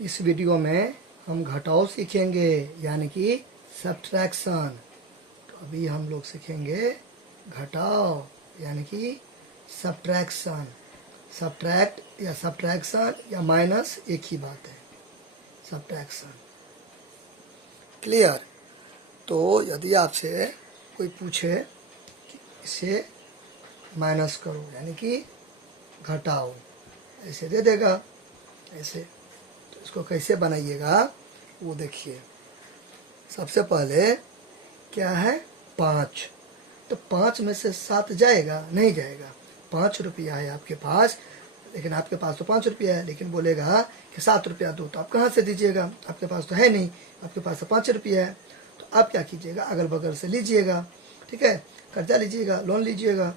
इस वीडियो में हम घटाव सीखेंगे यानी कि सब्ट्रैक्शन। तो अभी हम लोग सीखेंगे घटाव यानी कि सब्ट्रैक्शन। सब्ट्रैक्ट या सब्ट्रैक्शन या माइनस एक ही बात है, सब्ट्रैक्शन। क्लियर? तो यदि आपसे कोई पूछे कि इसे माइनस करो यानी कि घटाओ, ऐसे दे देगा ऐसे, तो इसको कैसे बनाइएगा वो देखिए। सबसे पहले क्या है 5, तो 5 में से 7 जाएगा? नहीं जाएगा। 5 रुपया है आपके पास, लेकिन आपके पास तो 5 रुपया है, लेकिन बोलेगा कि 7 रुपया दो, तो आप कहाँ से दीजिएगा? आपके पास तो है नहीं, आपके पास तो 5 रुपया है। तो आप क्या कीजिएगा, अगल बगल से लीजिएगा, ठीक है, कर्जा लीजिएगा, लोन लीजिएगा।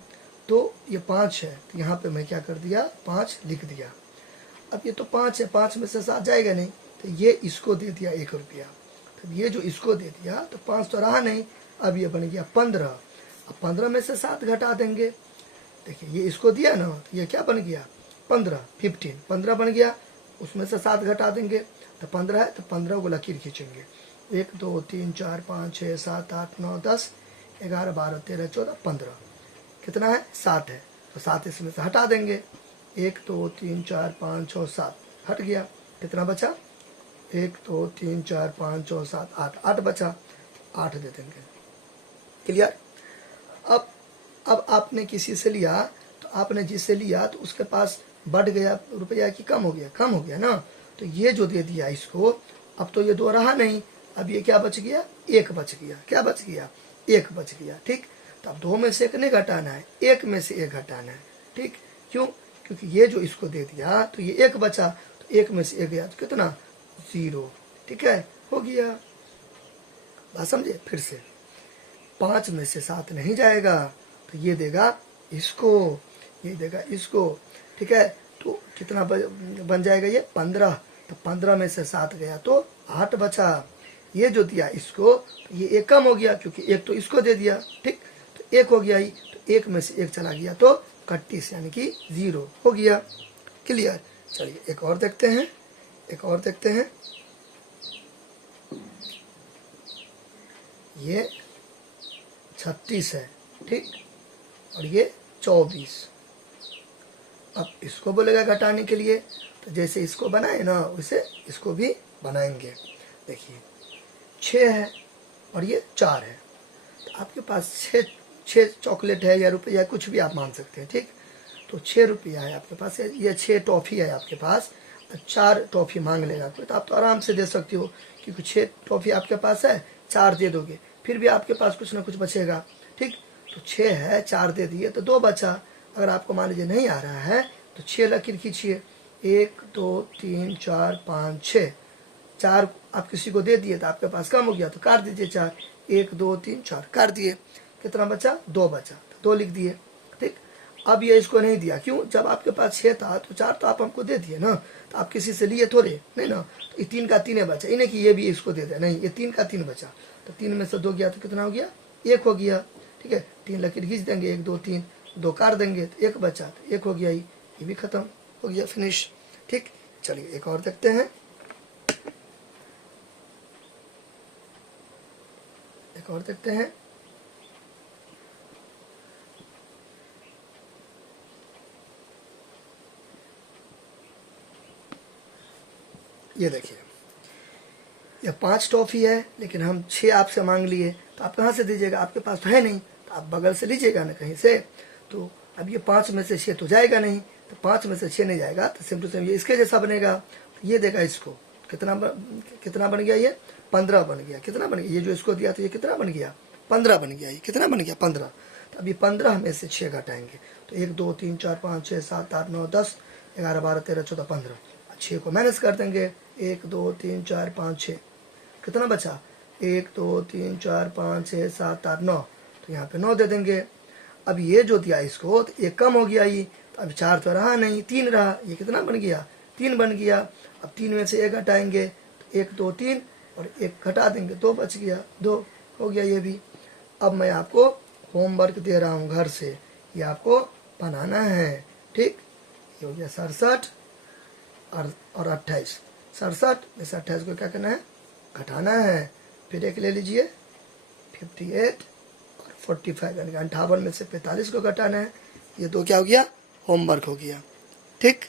तो ये 5 है, तो यहाँ पे मैं क्या कर दिया 5 लिख दिया। अब ये तो 5 है, 5 में से 7 जाएगा नहीं, तो ये इसको दे दिया 1 रुपया। तो ये जो इसको दे दिया तो 5 तो रहा नहीं, अब ये बन गया 15। अब 15 में से 7 घटा देंगे, देखिए ये इसको दिया ना, तो ये क्या बन गया 15, 15 बन गया। उसमें से 7 घटा देंगे तो 15 है, तो 15 को लकीर खींचेंगे। 1 2 3 4 5 6 7 8 9 10 11 12 13 14 15, कितना है 7 है, तो 7 इसमें से हटा देंगे। 1 2 3 4 5 6 7 हट गया, कितना बचा 1 2 3 4 5 6 7 8, 8 बचा, 8 दे देंगे। क्लियर? अब आपने किसी से लिया, तो आपने जिससे लिया तो उसके पास बढ़ गया रुपया कि कम हो गया? कम हो गया ना। तो ये जो दे दिया इसको, अब तो ये 2 रहा नहीं, अब ये क्या बच गया 1 बच गया। क्या बच गया 1 बच गया, ठीक। तो अब 2 में से 1 नहीं घटाना है, 1 में से 1 घटाना है, ठीक। क्यों? क्योंकि ये जो इसको दे दिया तो ये 1 बचा, तो 1 में से 1 गया तो कितना 0, ठीक है, हो गया। बात समझे? फिर से 5 में से 7 नहीं जाएगा, तो ये देगा इसको, ये देगा इसको, ठीक है। तो कितना बन जाएगा ये 15, तो 15 में से 7 गया तो 8 बचा। ये जो दिया इसको, तो ये 1 कम हो गया क्योंकि 1 तो इसको दे दिया, ठीक। तो 1 हो गया ही, तो 1 में से 1 चला गया तो 31 यानी कि 0 हो गया। क्लियर? चलिए एक और देखते हैं, एक और देखते हैं। ये 36 है, ठीक, और ये 24। अब इसको बोलेगा घटाने के लिए, तो जैसे इसको बनाए ना वैसे इसको भी बनाएंगे। देखिए 6 है और ये 4 है, तो आपके पास 6 चॉकलेट है या रुपया, कुछ भी आप मान सकते हैं, ठीक। तो 6 रुपया है आपके पास, ये 6 टॉफ़ी है आपके पास, 4 टॉफ़ी मांग लेगा कोई, तो आप तो आराम से दे सकते हो, क्योंकि 6 टॉफ़ी आपके पास है, 4 दे दोगे, फिर भी आपके पास कुछ ना कुछ बचेगा, ठीक। तो 6 है, 4 दे दिए तो 2 बचा। अगर आपको मान लीजिए नहीं आ रहा है तो 6 लकीर खींचिए, 1 2 3 4 5 6, 4 आप किसी को दे दिए तो आपके पास कम हो गया, तो काट दीजिए 4, 1 2 3 4 काट दिए, कितना बचा 2 बचा, तो 2 लिख दिए, ठीक। अब ये इसको नहीं दिया, क्यों? जब आपके पास 6 था तो 4 तो आप हमको दे दिए ना, तो आप किसी से लिए थोड़े नहीं ना। तो 3 का 3 बचा, इन्हें कि ये भी इसको दे दे, नहीं, ये 3 का 3 बचा, तो 3 में से 2 गया तो कितना हो गया 1 हो गया, ठीक है। 3 लकीर खींच देंगे, 1 2 3, 2 काट देंगे तो 1 बचा, तो 1 हो गया, ये भी खत्म हो गया, फिनिश, ठीक। चलिए एक और देखते हैं, एक और देखते हैं। ये देखिए ये 5 टॉफ़ी है, लेकिन हम 6 आपसे मांग लिए, तो आप कहाँ से दीजिएगा? आपके पास तो है नहीं, तो आप बगल से लीजिएगा ना कहीं से। तो अब ये 5 में से 6 तो जाएगा नहीं, तो 5 में से 6 नहीं जाएगा, तो सेम टू सेम ये इसके जैसा बनेगा। तो ये देगा इसको, कितना बन गया ये 15 बन गया। कितना बन गया? ये जो इसको दिया तो ये कितना बन गया 15 बन गया। ये कितना बन गया 15। तो अभी 15 में से 6 घटाएंगे, तो 1 2 3 4 5 6 7 8 9 10 11 12 13 14 15, 6 को माइनस कर देंगे, 1 2 3 4 5 6, कितना बचा 1 2 3 4 5 6 7 8 9, तो यहाँ पे 9 दे देंगे। अब ये जो दिया इसको, तो 1 कम हो गया ये, तो अब 4 तो रहा नहीं, 3 रहा, ये कितना बन गया 3 बन गया। अब 3 में से 1 घटाएंगे, तो 1 2 3 और 1 घटा देंगे, 2 बच गया, 2 हो गया ये भी। अब मैं आपको होमवर्क दे रहा हूँ घर से, ये आपको बनाना है, ठीक। ये हो गया 67 और 28, 67 में से 28 को क्या करना है, घटाना है। फिर एक ले लीजिए 58 और 45, यानी कि 58 में से 45 को घटाना है। ये तो क्या हो गया, होमवर्क हो गया। ठीक।